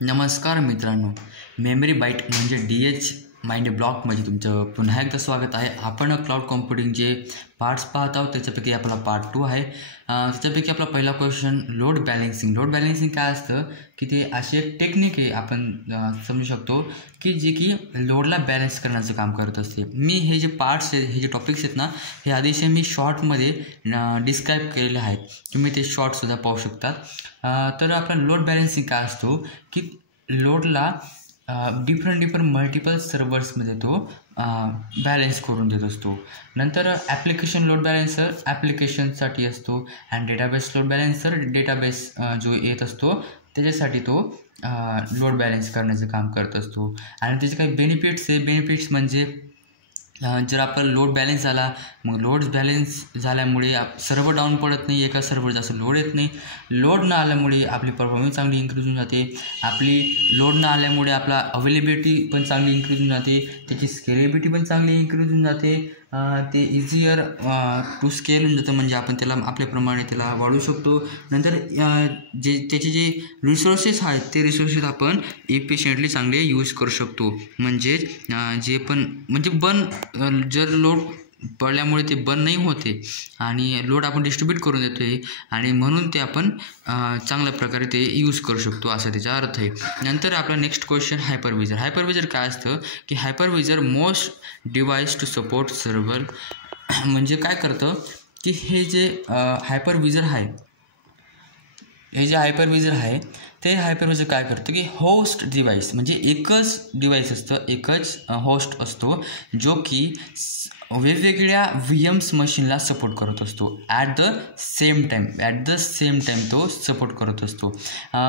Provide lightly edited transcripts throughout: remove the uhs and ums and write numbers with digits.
नमस्कार मित्रांनो, memory bite म्हणजे DH माइंड ब्लॉकमध्ये तुमचं पुन्हा एकदा स्वागत आहे. आपण क्लाउड कॉम्प्युटिंगचे पार्ट्स पाहत आहोत. त्याच्यापैकी आपला पार्ट 2 आहे. त्याच्यापैकी आपला पहिला question load balancing. Load balancing काय असतं की ते अशी एक टेक्निक आहे, आपण समजू शकतो की जे की लोडला बॅलन्स करण्याचं काम करत असते. मी हे जे पार्ट्स आहेत, हे जे टॉपिक्स आहेत ना, हे आधीचे मी शॉर्टमध्ये डिस्क्राईब केलेले आहेत. तुम्ही ते शॉर्टसुद्धा पाहू शकतात. तर आपला लोड बॅलेन्सिंग काय असतो की लोडला डिफरंट मल्टिपल सर्व्हर्समध्ये तो बॅलन्स करून देत असतो. नंतर ॲप्लिकेशन लोड बॅलेन्सर ॲप्लिकेशनसाठी असतो अँड डेटाबेस लोड बॅलेन्सर डेटाबेस जो येत असतो त्याच्यासाठी तो लोड बॅलन्स करण्याचं काम करत असतो. आणि त्याचे काही बेनिफिट्स आहे. बेनिफिट्स म्हणजे जर आपला लोड बॅलन्स झाला, मग लोड बॅलन्स झाल्यामुळे सर्व्हर डाऊन पडत नाही, एका सर्व्हर जास्त लोड येत नाही. लोड न आल्यामुळे आपली परफॉर्मन्स चांगली इन्क्रीज होऊन जाते. आपली लोड न आल्यामुळे आपला अवेलेबिलिटी पण चांगली इन्क्रीज होऊन जाते. त्याची स्केलेबिलिटी पण चांगली इन्क्रीज होऊन जाते. ते इझियर टू स्केल होऊन जातं, म्हणजे आपण त्याला आपल्याप्रमाणे त्याला वाढवू शकतो. नंतर त्याचे जे रिसोर्सेस आहेत ते रिसोर्सेस आपण इफिशियंटली चांगले यूज करू शकतो. म्हणजे जे पण म्हणजे जर लोड पडल्यामुळे ते बंद नाही होते आणि लोड आपण डिस्ट्रीब्यूट करून देतो आहे आणि म्हणून ते आपण चांगल्या प्रकारे ते यूज करू शकतो, असा त्याचा अर्थ आहे. नंतर आपला नेक्स्ट क्वेश्चन हायपरविजर. हायपरविजर काय असतं की hypervisor most device to support server. म्हणजे काय करतं की हे जे हायपरविजर आहे ते हायपरविजर काय करतं की होस्ट डिव्हाइस, म्हणजे एकच डिव्हाइस असतं, एकच होस्ट असतो जो की वेगवेगळ्या VMs मशीनला सपोर्ट करत असतो. ॲट द सेम टाईम तो सपोर्ट करत असतो.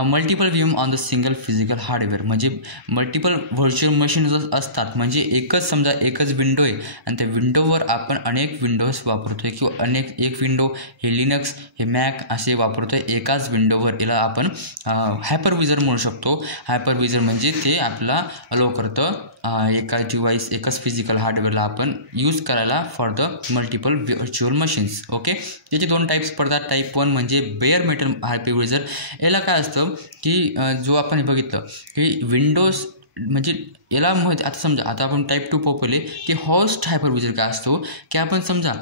Multiple VM on the single physical hardware, म्हणजे मल्टिपल व्हर्च्युअल मशीन्स असतात. म्हणजे एकच विंडो आहे आणि त्या विंडोवर आपण अनेक विंडोज वापरतो आहे किंवा एक विंडो हे लिनक्स हे मॅक असे वापरतो आहे एकाच विंडोवर. याला आपण हायपरविजर म्हणू शकतो. हायपरविजर म्हणजे ते आपल्याला अलो करतं एकच फिजिकल हार्डवेअरला आपण यूज करायला for the multiple virtual machines. Okay, याचे 2 टाईप्स पडतात. टाईप 1 म्हणजे बेअर मेटल हायपरविजर. याला काय असतं की जो आपण बघितलं की विंडोज म्हणजे याला आता समजा आता आपण टाईप 2 पाहले की होस्ट हायपरविजर काय असतो की आपण समजा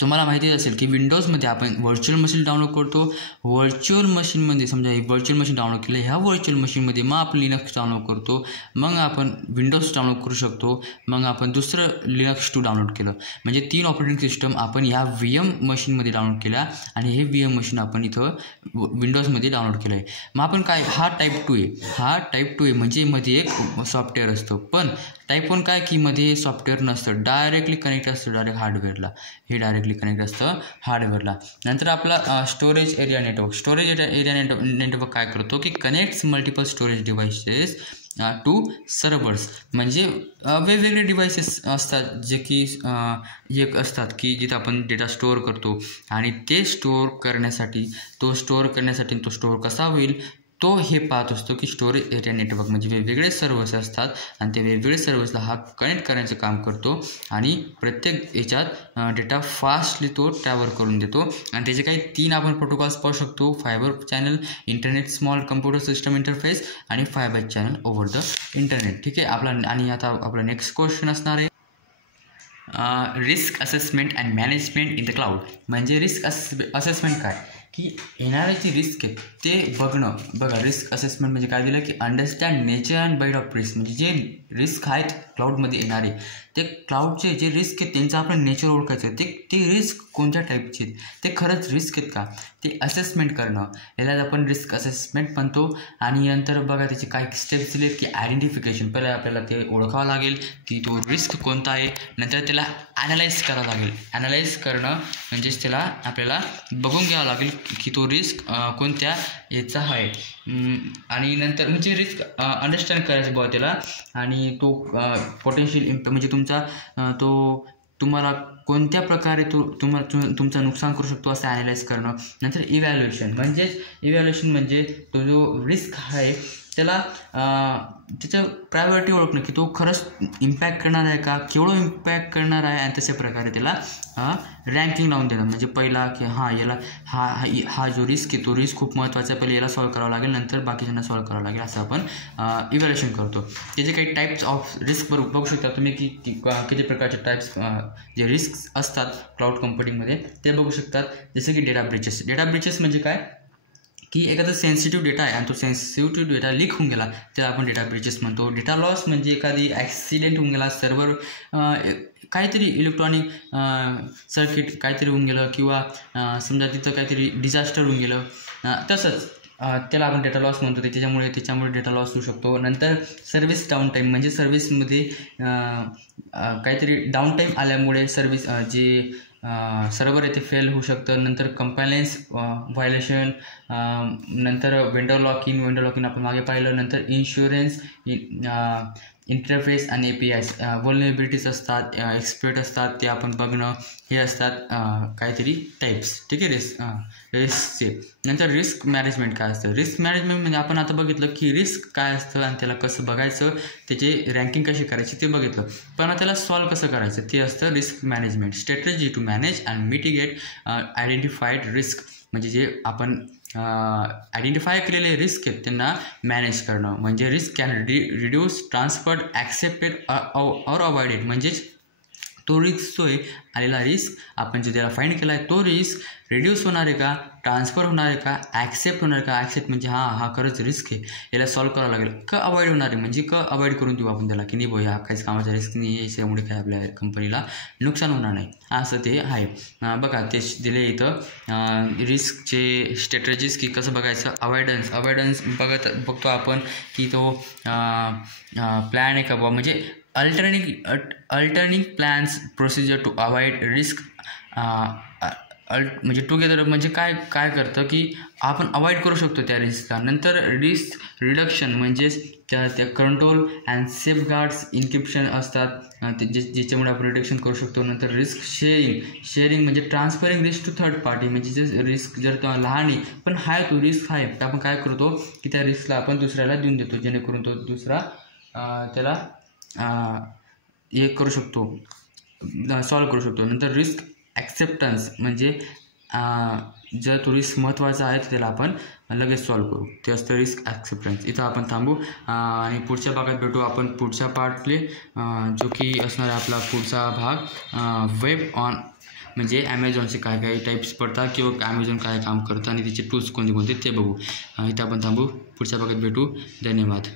तुम्हाला माहिती असेल की विंडोजमध्ये आपण व्हर्च्युअल मशीन डाउनलोड करतो. व्हर्च्युअल मशीनमध्ये समजा एक व्हर्च्युअल मशीन डाउनलोड केलं, ह्या व्हर्च्युअल मशीनमध्ये मग आपण लिनक्स डाउनलोड करतो, मग आपण विंडोज डाउनलोड करू शकतो, मग आपण दुसरं लिनक्स 2 डाउनलोड केलं. म्हणजे 3 ऑपरेटिंग सिस्टम आपण ह्या VM मशीनमध्ये डाउनलोड केल्या आणि हे VM मशीन आपण इथं विंडोजमध्ये डाउनलोड केलं आहे. मग आपण काय हा टाईप 2 आहे. म्हणजे मध्ये एक सॉफ्टवेअर असतो. पण टाईप 1 काय की मध्ये सॉफ्टवेअर नसतं, डायरेक्टली कनेक्ट असतं हार्डवेअरला. हे डायरेक्टली कनेक्ट असतं हार्डवेअरला. नंतर आपला स्टोरेज एरिया नेटवर्क काय करतो की connects multiple storage devices to servers. म्हणजे वेगवेगळे डिव्हाइसेस असतात जे की एक असतात की जिथे आपण डेटा स्टोअर करतो आणि ते स्टोअर करण्यासाठी तो स्टोअर कसा होईल तो हे पाहत असतो की स्टोरेज एरिया नेटवर्क. म्हणजे वेगवेगळे सर्व्हर्स असतात आणि ते वेगवेगळे सर्व्हर्सला हा कनेक्ट करायचं काम करतो आणि प्रत्येक याच्यात डेटा फास्टली तो ट्रॅव्हल करून देतो. आणि त्याचे काही 3 आपण प्रोटोकॉल्स पाहू शकतो: fibre channel, internet small computer system interface आणि fibre channel over the internet. ठीक आहे. आणि आता आपला नेक्स्ट क्वेश्चन असणार आहे risk assessment and management in the cloud. म्हणजे रिस्क असेसमेंट काय की येणारे जे रिस्क आहेत ते बघा. रिस्क असेसमेंट म्हणजे काय दिलं की understand nature and bite of risk. म्हणजे जे रिस्क आहेत क्लाउडमध्ये येणारे ते क्लाउडचे जे रिस्क आहेत त्यांचं आपण नेचर ओळखायचं. ते रिस्क कोणत्या टाईपचे आहेत, ते खरंच रिस्क आहेत का, ते असेसमेंट करणं, याला आपण रिस्क असेसमेंट म्हणतो. आणि नंतर बघा त्याचे काही स्टेप्स दिलेत की आयडेंटिफिकेशन. पहिला आपल्याला ते ओळखावं लागेल की तो रिस्क कोणता आहे. नंतर त्याला ॲनालाइज करावं लागेल. ॲनालाइज करणं म्हणजेच त्याला आपल्याला बघून घ्यावं लागेल की तो रिस्क कोणत्या याचा आहे. आणि नंतर म्हणजे रिस्क अंडरस्टँड करायचं बघा त्याला. आणि तो पोटेन्शियल म्हणजे तुम्हाला कोणत्या प्रकारे तुमचं नुकसान करू शकतो असं ॲनालाइज करणं. नंतर इव्हॅल्युएशन म्हणजे तो जो रिस्क आहे त्याला त्याचं प्रायोरिटी ओळखणं की तो खरंच इम्पॅक्ट करणार आहे का, केवढं इम्पॅक्ट करणार आहे, आणि तशा प्रकारे त्याला रँकिंग लावून देणं. म्हणजे पहिला की याला हा जो रिस्क आहे तो रिस्क खूप महत्त्वाचा आहे, पहिले याला सॉल्व्ह करावं लागेल, नंतर बाकीच्यांना सॉल्व्ह करावं लागेल, असं आपण इव्हॅल्युएशन करतो. त्याचे काही टाईप्स ऑफ रिस्क बघू शकता तुम्ही की किती प्रकारचे टाईप्स जे रिस्क असतात क्लाउड कंप्युटिंगमध्ये ते बघू शकतात. जसं की डेटा ब्रीचेस. डेटा ब्रीचेस म्हणजे काय की एखादा सेन्सिटिव्ह डेटा आहे आणि तो सेन्सिटिव्ह डेटा लीक होऊन गेला त्याला आपण डेटा ब्रीचेस म्हणतो. डेटा लॉस म्हणजे एखादी ॲक्सिडेंट होऊन गेला, सर्व्हर काहीतरी इलेक्ट्रॉनिक सर्किट काहीतरी होऊन गेलं, किंवा समजा तिथं काहीतरी डिझास्टर होऊन गेलं, तसंच त्याला आपण डेटा लॉस म्हणतो. त्याच्यामुळे डेटा लॉस होऊ शकतो. नंतर सर्व्हिस डाऊन टाईम म्हणजे सर्व्हिसमध्ये काहीतरी डाऊन टाईम आल्यामुळे सर्व्हिस जे सर्व्हर आहे ते फेल होऊ शकतं. नंतर कंप्लायन्स व्हायलेशन, नंतर वेंडर लॉक इन आपण मागे पाहिलं. नंतर इन्शुरन्स, इंटरफेस आणि APIs व्हल्नरेबिलिटीज असतात, एक्सप्लॉइट असतात, ते आपण बघणं हे असतात काहीतरी टाईप्स. ठीक आहे, रिस्कचे. नंतर रिस्क मॅनेजमेंट काय असतं. रिस्क मॅनेजमेंट म्हणजे आपण आता बघितलं की रिस्क काय असतं आणि त्याला कसं बघायचं, त्याची रँकिंग कशी करायची ते बघितलं. पण त्याला सॉल्व्ह कसं करायचं ते असतं risk management. Strategy to manage and mitigate identified risk म्हणजे जे आपण आयडेंटिफाय केलेले रिस्क आहेत त्यांना मॅनेज करणं. म्हणजे risk can reduce, transferred, accepted or avoided. म्हणजेच तो रिस्क जो आहे आलेला रिस्क आपण जे त्याला फाईंड केला आहे तो रिस्क रिड्यूस होणार आहे का, ट्रान्सफर होणार आहे का, ॲक्सेप्ट होणार का. ॲक्सेप्ट म्हणजे हा खरंच रिस्क आहे, याला सॉल्व्ह करावं लागेल. अवॉइड होणार आहे म्हणजे अवॉइड करून देऊ आपण त्याला की नाही बोया काहीच कामाचा रिस्क नाही आहे, याच्यामुळे काय आपल्या कंपनीला नुकसान होणार नाही, असं ते आहे. बघा ते दिले इथं रिस्कचे स्ट्रॅटेजीज की कसं बघायचं. अवॉइडन्स बघतो आपण की तो प्लॅन आहे का बुवा, म्हणजे alternating plans procedure to avoid risk. म्हणजे टुगेदर म्हणजे काय करतं की आपण अवॉइड करू शकतो त्या रिस्कला. नंतर रिस्क रिडक्शन म्हणजेच त्या कंट्रोल अँड सेफगार्ड्स इन्क्रिप्शन असतात ज्याच्यामुळे आपण रिडक्शन करू शकतो. नंतर रिस्क शेअरिंग म्हणजे transferring risk to third party. म्हणजे जे रिस्क जर लहान आहे पण तो रिस्क आहे तर आपण काय करतो की त्या रिस्कला आपण दुसऱ्याला देऊन देतो जेणेकरून तो दुसरा त्याला हे करू शकतो, सॉल्व्ह करू शकतो. नंतर रिस्क ॲक्सेप्टन्स म्हणजे जर तो रिस्क महत्त्वाचा आहे तर त्याला आपण लगेच सॉल्व्ह करू, ते असतं रिस्क ॲक्सेप्टन्स. इथं आपण थांबू आणि पुढच्या भागात भेटू आपण पुढच्या पार्टले जो की असणार आहे आपला पुढचा भाग वेब ऑन म्हणजे ॲमेझॉनचे काय काय टाईप्स पडतात किंवा ॲमेझॉन काय काम करतं आणि त्याचे टूल्स कोणते ते बघू. इथं आपण थांबू, पुढच्या भागात भेटू. धन्यवाद.